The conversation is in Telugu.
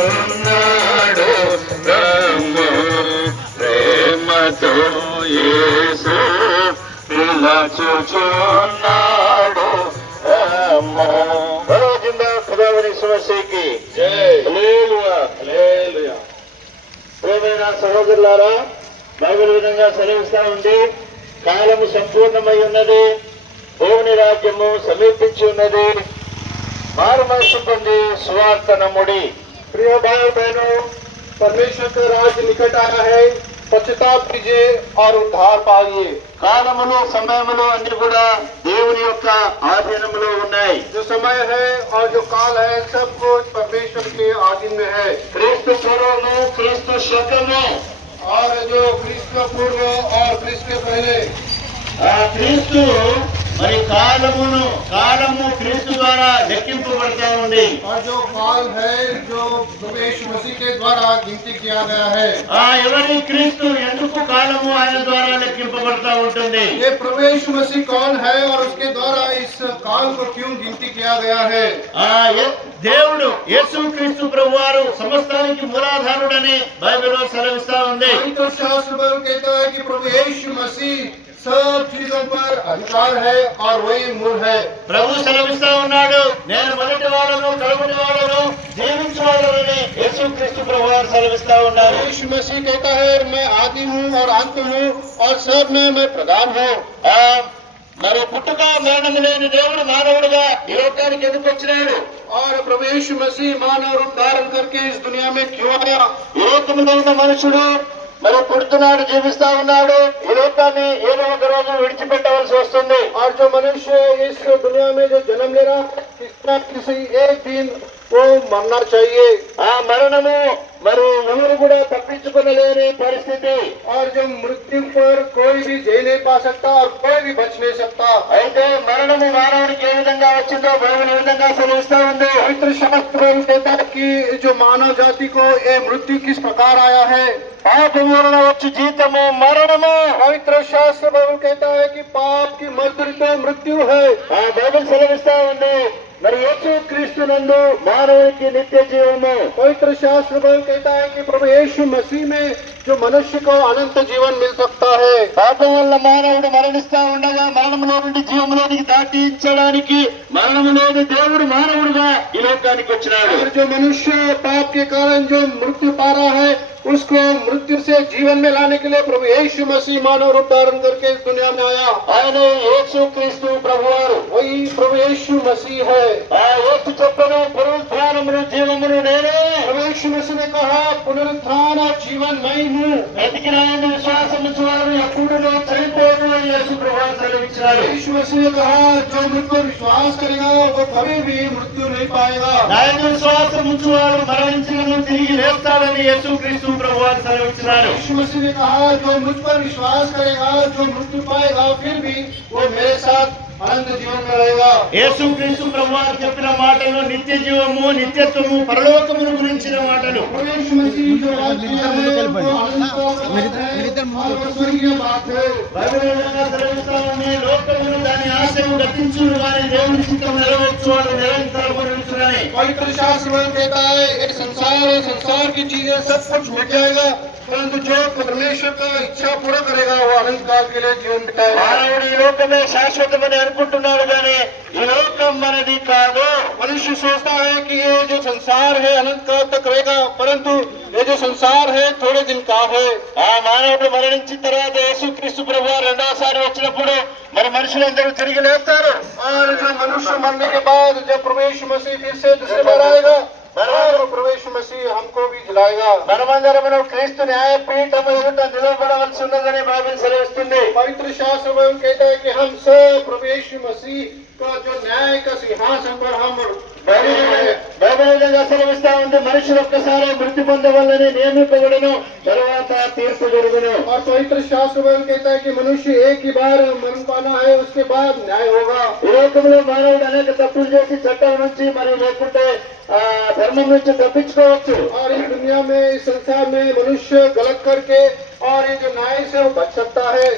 పిలచుచున్నాడు బ్రహ్మ ప్రేమతో యేసు పిలచుచున్నాడు బ్రహ్మ. జిందా ఖుదావని సమస్యకి హల్లెలూయా హల్లెలూయా. ప్రియమైన సహోదరులారా, బైబిల్ విధంగా సెలవిస్తా ఉంది, కాలము సంపూర్ణమై ఉన్నది, దేవుని రాజ్యము సమీపించి ఉన్నది, मार मनसु बंदी सुवार्त नमुड़ी। प्रिय भाई बहनों, परमेश्वर का राज्य निकट आया है, पश्चाताप कीजिए और उद्धार पाइए। కాలములు సమయములు అన్ని కూడా దేవుని యొక్క ఆధీనంలో ఉన్నాయి. जो समय है और जो काल है सब कुछ परमेश्वर के अधीन में है। క్రీస్తు పూర్వము క్రీస్తు శకము और जो क्रिस्त पूर्व और क्रिस्त के पहले, క్రీస్తు మరి కాలము క్రీస్తు ద్వారా లెక్కింపబడతా ఉంది. और जो काल है जो प्रवेश मसीह के द्वारा गिनती किया गया है। ఎవరి క్రీస్తు ఎందుకు కాలము ఆయన ద్వారా లెక్కింపబడతా ఉంటుంది? ये प्रवेश मसीह कौन है और उसके द्वारा इस काल को क्यों गिनती किया गया है? దేవుడు యేసు క్రీస్తు ప్రభువారు సమస్తానికి మూలాధారుడని బైబిల్లో సెలవిస్తా ఉంది. तो शास्त्र कहता है कि प्रभु यीशु मसीह सब चीजों पर अधिकार है और वही मूल है। ప్రభు సెలవిస్తా ఉన్నాడు, నేను మొదటి వాడను కడపటి వాడను జీవించువాడనని యేసు క్రీస్తు ప్రభువారు సెలవిస్తా ఉన్నారు. यीशु मसीह कहता है, मैं आदि हूँ और अंत हूँ और सब में मैं प्रधान हूँ। మరి పుట్టుక మరణము లేని దేవుడు మానవుడిగా ఈ లోకానికి ఎందుకు వచ్చినాడు? और प्रभु यीशु मसीह मानव रूप धारण करके इस दुनिया में क्यों आया? ఈ లోకంలో ఉన్న మనుషుడు మరి పుడుతున్నాడు, జీవిస్తా ఉన్నాడు, ఈ లోకాన్ని ఏదో ఒక రోజు విడిచిపెట్టవలసి వస్తుంది. और जो मनुष्य इस दुनिया में जो जन्म ले रहा, किसी एक दिन वो मरना चाहिए। ఆ మరణము మరి ఎవరు కూడా తప్పించుకునలేని పరిస్థితి. और जो मृत्यु पर कोई भी जय नहीं पा सकता और कोई भी बच नहीं सकता। అయితే మరణము మానవుడికి ఏ విధంగా వచ్చిందో బైబిల్ ఏ విధంగా సెలవిస్తా ఉంది. पवित्र शास्त्र कहता है कि जो मानव जाति को ये मृत्यु किस प्रकार आया है। పాపము వలన వచ్చు జీతము మరణము. पवित्र शास्त्र कहता है कि पाप की मजदूरी तो मृत्यु है। బైబిల్ సెలవిస్తా ఉంది, మరి యేసు క్రీస్తు నందు మానవునికి నిత్య జీవము. पवित्र शास्त्र कहता है कि प्रभु यीशु मसीह में जो मनुष्य को अनंत जीवन मिल सकता है। పాపం వల్ల మానవుడు మరణిస్తా ఉండగా మరణంలో నుండి జీవంలోనికి దాటించడానికి మరణంలోని దేవుడు మానవుడుగా ఈ లోకానికి వచ్చినాడు. और जो मनुष्य पाप के कारण जो मृत्यु पा रहा है, उसको मृत्यु से जीवन में लाने के लिए प्रभु यीशु मसीह मानव रूप धारण करके इस दुनिया में आया। ఆయన యేసు క్రీస్తు ప్రభువారు, वही प्रभु यीशु मसीह है। ఆ యేసు చెప్పను పునరుద్ధానమును జీవమును నేనే. प्रभु यीशु मसीह ने कहा, पुनरुत्थान और जीवन मैं हूँ। బ్రతికిన ఆయన విశ్వాసం ఉంచువారు ఎప్పుడూ చనిపోదు అని యేసు ప్రభువారు సెలవిచ్చినారు. यीशु मसीह ने कहा, जो मुझ पर विश्वास करेगा वो कभी भी मृत्यु नहीं पाएगा। ఆయన విశ్వాసం ఉంచువారు మరణించినను తిరిగి లేస్తాడని యేసు క్రీస్తు ప్రభువారు సెలవిచ్చినారు. यीशु मसीह ने कहा, जो मुझ पर विश्वास करेगा जो मृत्यु पाएगा फिर भी वो मेरे साथ अनंत जीवन में रहेगा। యేసు క్రీస్తు ప్రభువారు చెప్పిన మాటలు నిత్య జీవము, నిత్యత్వము, పరలోకమును గురించిన మాటలు. प्रभु यीशु मसीह जो राज्य है वो अनंत और स्वर्गीय बात है। బైబిల్ ఏ విధంగా సెలవిస్తా ఉంది, లోకమును దాని ఆశను గతించును గాని దేవుని చిత్తము నెరవేర్చువాడు నిరంతరము నిలుచునని. पवित्र शास्त्र कहता है, एक संसार की चीजें सब कुछ मिट जाएगा, परंतु जो परमेश्वर का इच्छा पूरा करेगा वो अनंत काल के लिए जीवन बिताएगा। మానవుడు ఈ లోకమే శాశ్వతమని అనుకుంటున్నాడు కానీ ఈ లోకం మనది కాదు. मनुष्य सोचता है कि ये जो संसार है अनंत काल तक रहेगा, परंतु ये जो संसार है थोड़े दिन का है। ఆ మానవుడు మరణించిన తర్వాత యేసు క్రీస్తు ప్రభువారు రెండోసారి వచ్చినప్పుడు మరి మనుషులందరూ తిరిగి లేస్తారు. और जो मनुष्य मरने के बाद जब प्रभु यीशु मसीह फिर से दूसरी बार आएगा, और प्रभु यीशु मसीह हमको भी दिलाएगा। మనమందరమును క్రీస్తు న్యాయపీఠము ఎదుట నిలబడవలసి ఉన్నదని బైబిల్ సెలవిస్తుంది. पवित्र शास्त्र में कहता है कि हम सब प्रभु यीशु मसीह का जो न्याय का सिंहासन पर हम బైబిల్ విధంగా సెలవిస్తా ఉంది, మనుషులు ఒక్కసారి మృతి పొందవల్లని నియమింపబడును, తరువాత తీర్పు జరుగును. और पवित्र शास्त्र में कहता है कि मनुष्य एक ही बार मरण पाना है, उसके बाद न्याय होगा। ఈ లోకంలో మానవుడు అనేక తప్పులు చేసి చట్టాల నుంచి మరియు లేకుంటే ధర్మం నుంచి తప్పించుకోవచ్చు. और इस दुनिया में, इस संसार में मनुष्य गलत करके और ये जो न्याय से वो बच सकता है।